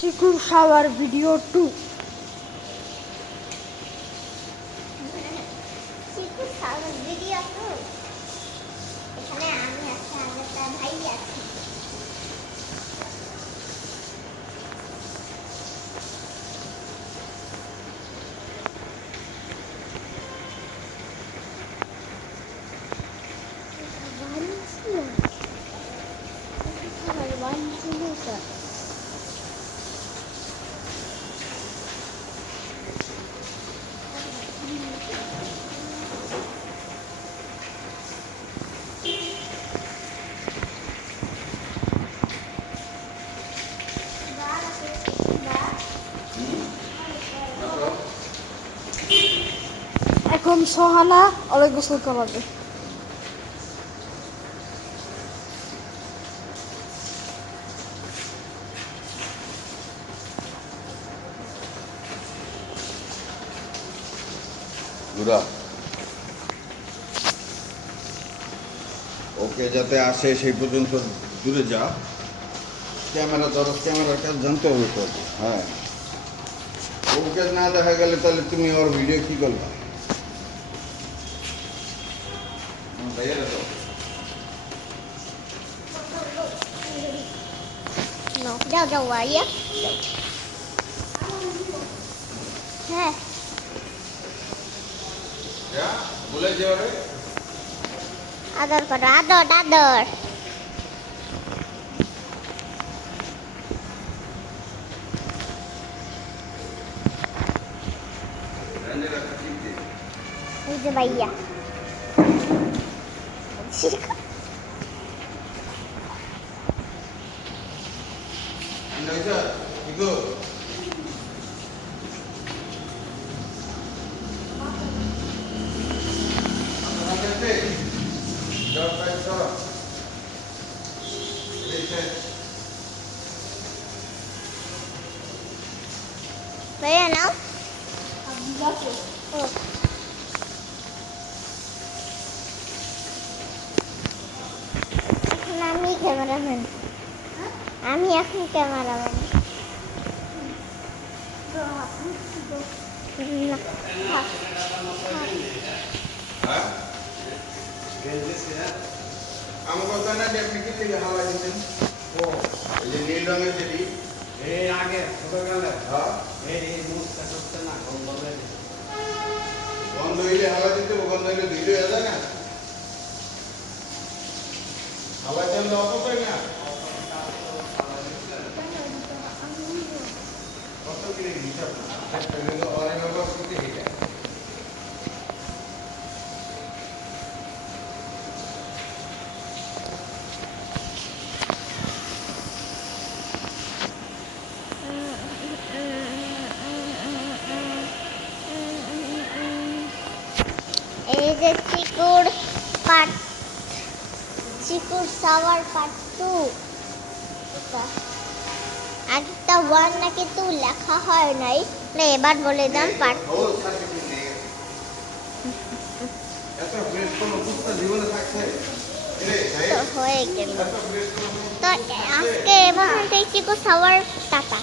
চিকুর shower video 2। চিকু shower video 2। এখানে আমি আছি আর একটা ভাই আছে। এখন সোহানা অনেক গোসল করাবে। ওকে যাতে আসে সেই পর্যন্ত দূরে যা। ক্যামেরা ধরো, ক্যামেরার কাজ জানতে হবে তো। হ্যাঁ, ওকে না দেখা গেলে তাহলে তুমি ওর ভিডিও কি করবা? No, যাও যাও আইয়া হ্যাঁ বলে যাও রে। আদর করো, আদর আদর। এই যে ভাইয়া ভাইয়া নাও। ও এখন আমি ক্যামেরাম্যান, আমি এখন ক্যামেরাম্যান। আমাকে জানা যে আপনি কি থেকে হাওয়া দিচ্ছেন? ও এই যে নীল রঙের যেটি এই আগে ছোটবেলায় হ্যাঁ এই মুখটা করতে না গন্ধ লাগে। গন্ধ হইলে হাওয়া দিতে হবে, গন্ধ হইলে ধুইলে হয়ে যায় না। হাওয়া চললে অপচয় না। কত কিলো হিসাব না একটা হইলো অনেক ব্যবহার করতে এটা এই যে চিকুর পার্ট, চিকুর শাওয়ার পার্ট 2। একটা 1 নাকি 2 লেখা হয় নাই, না এবার বলে দাম পার্ট 2। এত ফ্রেশ কোন পুস্তক জীবনে থাকছে রে ভাই? তো হয়ে গেল। এত ফ্রেশ কোন তো আজকে এবার চিকুর শাওয়ার টাটা।